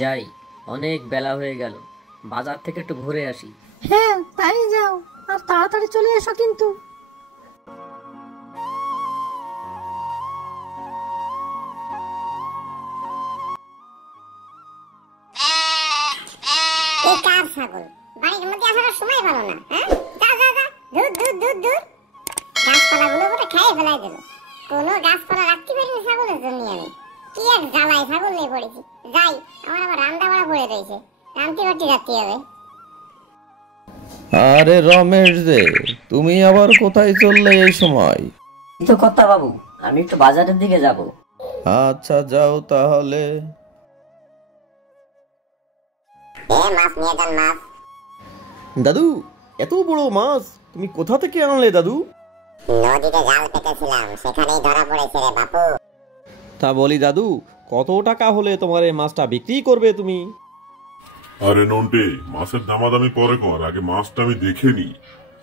যাই, অনেক বেলা হয়ে গেল, বাজার থেকে একটু ঘুরে আসি। হ্যাঁ, তাই যাও, আর তাড়াতাড়ি চলে এসো কিন্তু। এই কার ছাগল বাড়ির মধ্যে আসার সময় ভালো না। হ্যাঁ, যা যা যা, দূর দূর দূর দূর। গাছপালাগুলো পুরো খেয়ে ফেলাই দিল। কোনো গাছপালা রাখতে পারিনি ছাগলের জন্য। আমি কি এক জ্বালায় ছাগল নিয়ে পড়েছি। যাই, আমার আবার রান্না বাড়া পড়ে রয়েছে, রান্তি বাটি রাখতে হবে। আরে রমেশ যে, তুমি আবার কোথায় চললে এই সময়? তো কর্তা বাবু, আমি একটু বাজারের দিকে যাব। আচ্ছা যাও তাহলে। মাছ নিয়ে যান, মাছ। দাদু, এত বড় মাছ তুমি কোথা থেকে আনলে দাদু? নদীতে জাল পেতেছিলাম, সেখানেই ধরা পড়েছে রে বাপু। তা বলি দাদু, কত টাকা হলে তোমার এই মাছটা বিক্রি করবে তুমি? আরে নন্টে, মাছের দামাদামি পরে কর, আগে মাছটা আমি দেখে নি।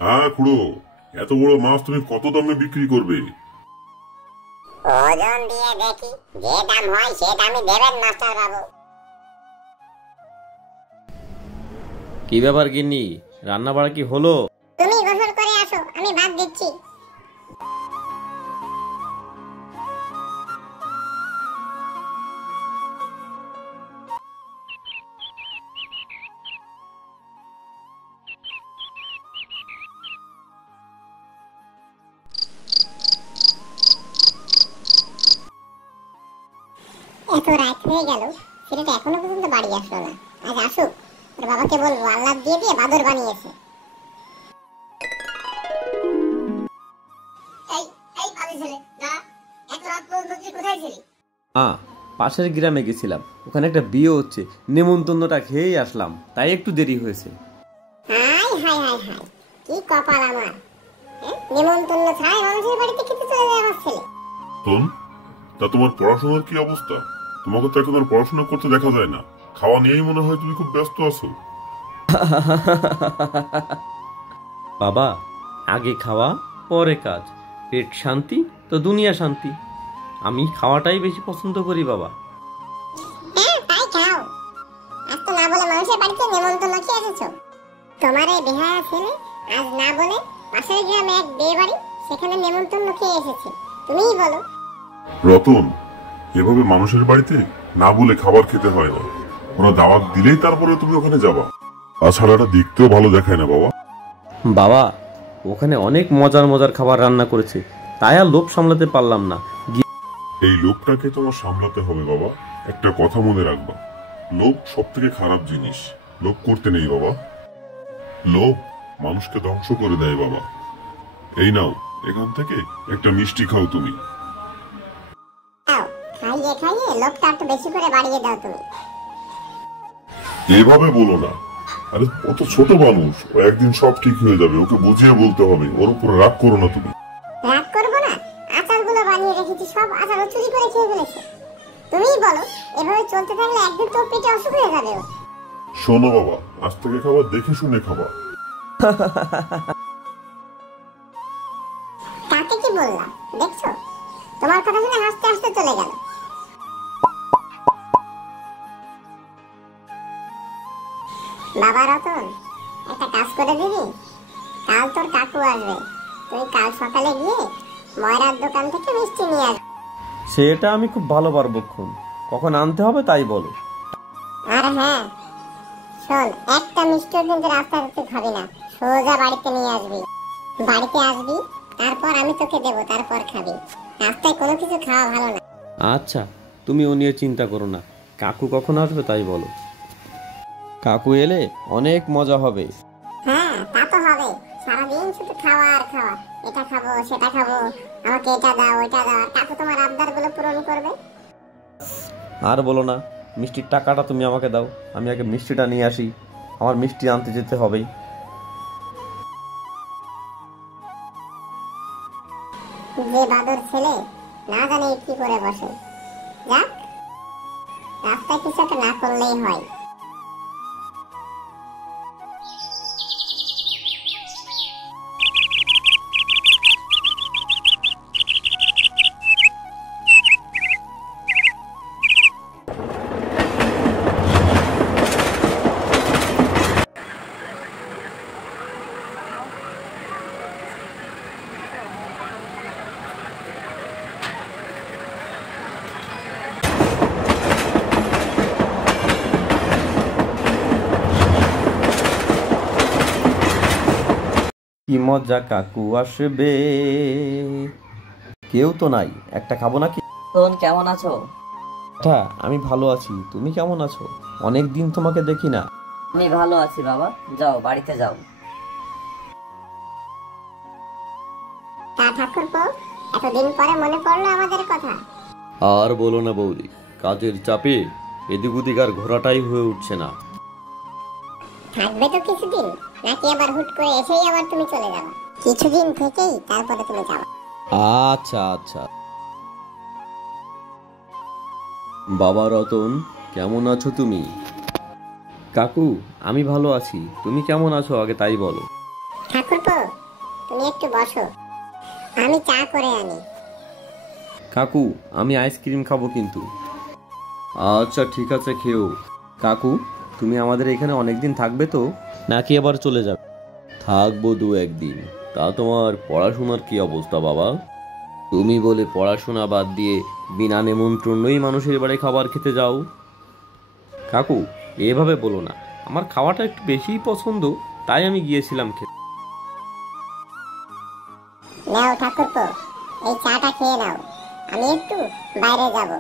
হ্যাঁ খুড়ো, এত বড় মাছ তুমি কত দামে বিক্রি করবে? ওজন দিয়ে দেখি, যে দাম হয় সে দামই দেবেন মাস্টার বাবু। কি ব্যাপার গিন্নি, রান্না বাড়া কি হলো? তুমি গোসল করে আসো, আমি ভাত দিচ্ছি। এত রাত হয়ে গেল, ছেলেটা এখনো পর্যন্ত বাড়ি আসলো না। আজ আসুক, ওর বাবাকে বলবো আল্লাহ দিয়ে দিয়ে বাদর বানিয়েছে। এই এই পাগল ছেলে, না এত রাত পর্যন্ত তুই কোথায় ছিলি? পাশের গ্রামে গেছিলাম, ওখানে একটা বিয়ে হচ্ছে, নেমন্তন্নটা খেয়েই আসলাম, তাই একটু দেরি হয়েছে। হাই হাই হাই হাই, কি কপাল আমার। নেমন্তন্ন ছাড়াই মানুষের বাড়িতে খেতে চলে যায় আমার ছেলে। তোন, তা তোমার পড়াশোনার কি অবস্থা? তোমাকে তো এখন আর পড়াশোনা করতে দেখা যায় না। খাওয়া নিয়েই মনে হয় তুমি খুব ব্যস্ত আছো। বাবা, আগে খাওয়া পরে কাজ, পেট শান্তি তো দুনিয়া শান্তি। আমি খাওয়াটাই বেশি পছন্দ করি বাবা। হ্যাঁ তাই খাও, আজ তো না বলে মানুষের বাড়িতে নেমন্তন্ন খেয়ে এসেছো। তোমার এই বেহায়া ছেলে আজ না বলে পাশের গ্রামে এক বিয়ে বাড়ি, সেখানে নেমন্তন্ন খেয়ে এসেছে। তুমিই বলো। রতন, এভাবে মানুষের বাড়িতে না বলে খাবার খেতে হয় না। ওরা দাওয়াত দিলেই তারপরে তুমি ওখানে যাবা। তাছাড়া এটা দেখতেও ভালো দেখায় না বাবা। বাবা, ওখানে অনেক মজার মজার খাবার রান্না করেছে, তাই আর লোভ সামলাতে পারলাম না। এই লোভটাকে তোমার সামলাতে হবে বাবা। একটা কথা মনে রাখবা, লোভ সব থেকে খারাপ জিনিস। লোভ করতে নেই বাবা। লোভ মানুষকে ধ্বংস করে দেয় বাবা। এই নাও, এখান থেকে একটা মিষ্টি খাও তুমি। দাও, খাইয়ে খাইয়ে লোকটা একটু বেশি করে বাড়িয়ে দাও তুমি। এভাবে বলো না। আরে কত ছোট মানুষ, ও একদিন সব ঠিক হয়ে যাবে। ওকে বুঝিয়ে বলতে হবে। ওর উপরে রাগ করো না তুমি। রাগ করবো না? আচারগুলো বানিয়ে রেখেছি, সব আচার ও চুরি করে খেয়ে ফেলেছে। তুমিই বলো, এভাবে চলতে থাকলে একদিন তো পেটে অসুখ হয়ে যাবে ওর। শোনো বাবা, আজ থেকে খাবার দেখে শুনে খাবা। কাকে কি বললাম দেখছো? তোমার কথা শুনে হাসতে হাসতে চলে গেল। বাবা রতন, একটা কাজ করে দিবি? কাল তোর কাকু আসবে, তুই কাল সকালে গিয়ে ময়রার দোকান থেকে মিষ্টি নিয়ে আসবি। সেটা আমি খুব ভালো পারবো, কখন আনতে হবে তাই বলো। আর হ্যাঁ শোন, একটা মিষ্টিও কিন্তু রাস্তায় তুই খাবি না, সোজা বাড়িতে নিয়ে আসবি। বাড়িতে আসবি, তারপর আমি তোকে দেবো, তারপর খাবি। রাস্তায় কোনো কিছু খাওয়া ভালো না। আচ্ছা, তুমি ও নিয়ে চিন্তা করো না। কাকু কখন আসবে তাই বলো। কাকু এলে অনেক মজা হবে। হ্যাঁ তা তো হবে, সারাদিন শুধু খাওয়া আর খাওয়া। এটা খাবো সেটা খাবো, আমাকে এটা দাও ওইটা দাও। আর কাকু তোমার আবদার গুলো পূরণ করবে। আর বলো না, মিষ্টির টাকাটা তুমি আমাকে দাও, আমি আগে মিষ্টিটা নিয়ে আসি। আমার মিষ্টি আনতে যেতে হবেই। যে বাদর ছেলে না জানে কি করে বসে। যাক, রাস্তায় কিছু একটা না করলেই হয়। কি মজা কাকু আসবে, কেউ তো নাই, একটা খাবো নাকি? তোন কেমন আছো? আমি ভালো আছি, তুমি কেমন আছো? অনেক দিন তোমাকে দেখি না। আমি ভালো আছি বাবা, যাও বাড়িতে যাও। তা ঠাকুরপো, এতদিন পরে মনে পড়লো আমাদের কথা। আর বলো না বৌদি, কাজের চাপে এদিক ওদিক আর ঘোরাটাই হয়ে উঠছে না। থাকবে তো কিছুদিন, নাকি আবার হুট করে এসেই আবার তুমি চলে যাবে? কিছুদিন থেকেই তারপরে তুমি যাবে। আচ্ছা আচ্ছা। বাবা রতন, কেমন আছো তুমি? কাকু, আমি ভালো আছি, তুমি কেমন আছো আগে তাই বলো। ঠাকুরপো, তুমি একটু বসো, আমি চা করে আনি। কাকু, আমি আইসক্রিম খাবো কিন্তু। আচ্ছা ঠিক আছে, খেও। কাকু, তুমি আমাদের এখানে অনেকদিন থাকবে তো, নাকি আবার চলে যাবে? থাকবো 2-1 দিন। তা তোমার পড়াশোনার কি অবস্থা বাবা? তুমি বলে পড়াশোনা বাদ দিয়ে বিনা নেমন্ত্রণই মানুষের বাড়ি খাবার খেতে যাও। কাকু, এভাবে বলো না, আমার খাওয়াটা একটু বেশিই পছন্দ, তাই আমি গিয়েছিলাম খেতে। নাও ঠাকুরপো, এই চাটা খেয়ে নাও, আমি একটু বাইরে যাব।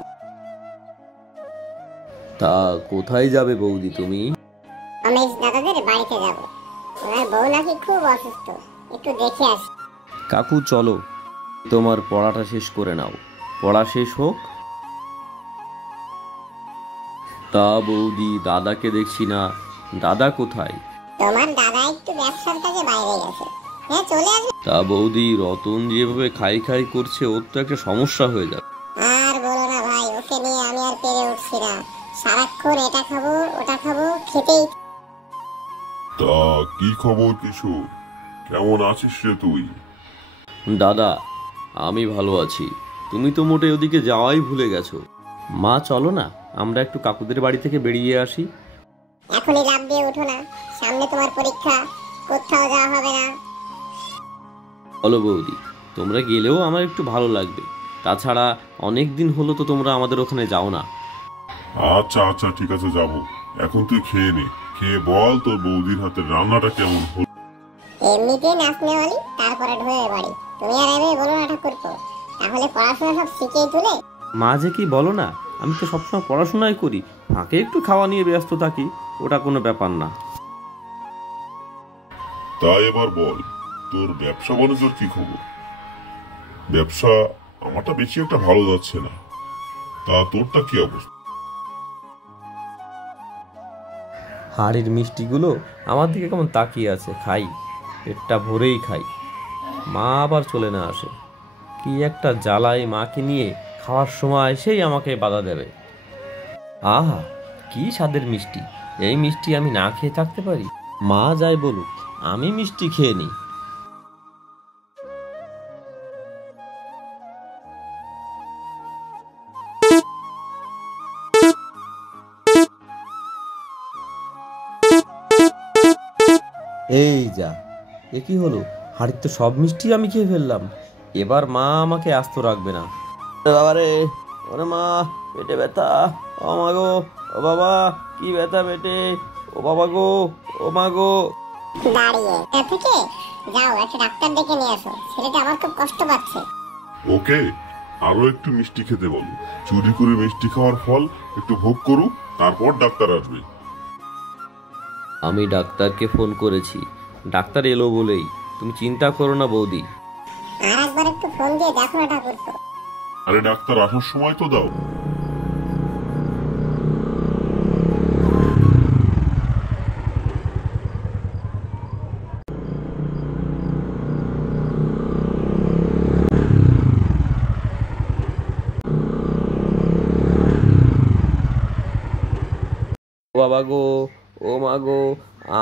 তা কোথায় যাবে বৌদি তুমি? রমেশ দাদাদের বাড়িতে যাব, ওনার বউ নাকি খুব অসুস্থ, একটু দেখে আসি। কাকু চলো, তোমার পড়াটা শেষ করে নাও, পড়া শেষ হোক। তা বৌদি, দাদাকে দেখছি না, দাদা কোথায়? তোমার দাদা একটু ব্যবসার কাজে বাইরে গেছে, হ্যাঁ চলে আসবে। তা বৌদি, রতন যেভাবে খাই খাই করছে, ওর তো একটা সমস্যা হয়ে যাবে। আর বলো না ভাই, ওকে নিয়ে আমি আর পেরে উঠছি না, সারাক্ষণ এটা খাবো ওটা খাবো খেতেই। তা কি খবর কিশোর, কেমন আছিস রে তুই? দাদা, আমি ভালো আছি, তুমি তো মোটে ওদিকে যাওয়াই ভুলে গেছো। মা চলো না, আমরা একটু কাকুদের বাড়ি থেকে বেরিয়ে আসি। এখনই লাভ দিয়ে উঠো না, সামনে তোমার পরীক্ষা, কোথাও যাওয়া হবে না। বলো বৌদি, তোমরা গেলেও আমার একটু ভালো লাগবে, তাছাড়া অনেক দিন হলো তো তোমরা আমাদের ওখানে যাও না। আচ্ছা আচ্ছা ঠিক আছে, যাবো। এখন তুই খেয়ে নে, খেয়ে বল তোর বৌদির হাতের রান্নাটা কেমন হলো। এমনিতেই নাচ নেওয়ালি, তারপরে ঢুয়ে বাড়ি। তুমি আর এভাবে বলো না ঠাকুরপো, তাহলে পড়াশোনা সব শিখিয়ে তুলে। মা যে কি বলো না, আমি তো সবসময় পড়াশোনাই করি, ফাঁকে একটু খাওয়া নিয়ে ব্যস্ত থাকি, ওটা কোনো ব্যাপার না। তা এবার বল, তোর ব্যবসা বাণিজ্যর কি খবর? ব্যবসা আমারটা বেশি একটা ভালো যাচ্ছে না, তা তোরটা কি অবস্থা? হাড়ির মিষ্টিগুলো আমার দিকে কেমন তাকিয়ে আছে, খাই, পেটটা ভরেই খাই, মা আবার চলে না আসে। কি একটা জ্বালাই মাকে নিয়ে, খাওয়ার সময় সেই আমাকে বাধা দেবে। আহা, কি স্বাদের মিষ্টি, এই মিষ্টি আমি না খেয়ে থাকতে পারি? মা যাই বলুক, আমি মিষ্টি খেয়ে নিই। এই যা, এ কি হলো, হাড়ির তো সব মিষ্টি আমি খেয়ে ফেললাম, এবার মা আমাকে আস্ত রাখবে না। বাবারে, ওরে মা, পেটে ব্যথা, ও মা গো, ও বাবা, কি ব্যথা পেটে, ও বাবা গো, ও মা গো। দাঁড়িয়ে থেকে যাও, একটা ডাক্তার ডেকে নিয়ে আসো, ছেলেটা আমার খুব কষ্ট পাচ্ছে। ওকে আরো একটু মিষ্টি খেতে বলো, চুরি করে মিষ্টি খাওয়ার ফল একটু ভোগ করুক, তারপর ডাক্তার আসবে। আমি ডাক্তারকে ফোন করেছি, ডাক্তার এলো বলেই, তুমি চিন্তা করো না বৌদি। আর একবার একটু ফোন দিয়ে দেখো না ঠাকুরপো। আরে ডাক্তার আসার সময় তো দাও। ও বাবা গো, ও মা গো,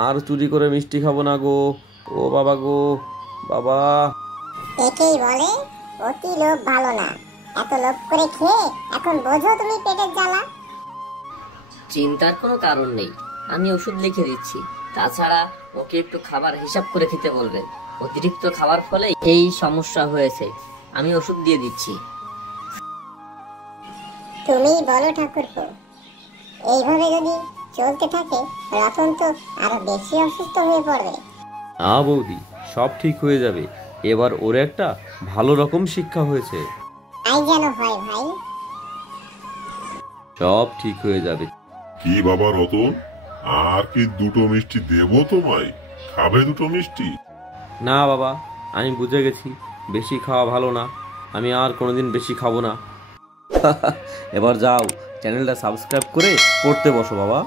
আর চুরি করে মিষ্টি খাবো না গো, ও বাবা গো, বাবা। একেই বলে অতি লোভ ভালো না, এত লোভ করে খেয়ে এখন বোঝো তুমি পেটের জ্বালা। চিন্তার কোনো কারণ নেই, আমি ওষুধ লিখে দিচ্ছি। তাছাড়া ওকে একটু খাবার হিসাব করে খেতে বলবেন, অতিরিক্ত খাওয়ার ফলে এই সমস্যা হয়েছে। আমি ওষুধ দিয়ে দিচ্ছি। তুমি বলো ঠাকুরপো, এইভাবে যদি চলতে থাকে রতন তো আরো বেশি অসুস্থ হয়ে পড়বে। না বৌদি, সব ঠিক হয়ে যাবে। এবার ওর একটা ভালো রকম শিক্ষা হয়েছে। তাই যেন হয় ভাই। সব ঠিক হয়ে যাবে। কি বাবা রতন, আর কি দুটো মিষ্টি দেবো তোমায়? খাবে দুটো মিষ্টি? না বাবা, আমি বুঝে গেছি বেশি খাওয়া ভালো না। আমি আর কোনোদিন বেশি খাবো না। এবার যাও, চ্যানেলটা সাবস্ক্রাইব করে পড়তে বসো বাবা।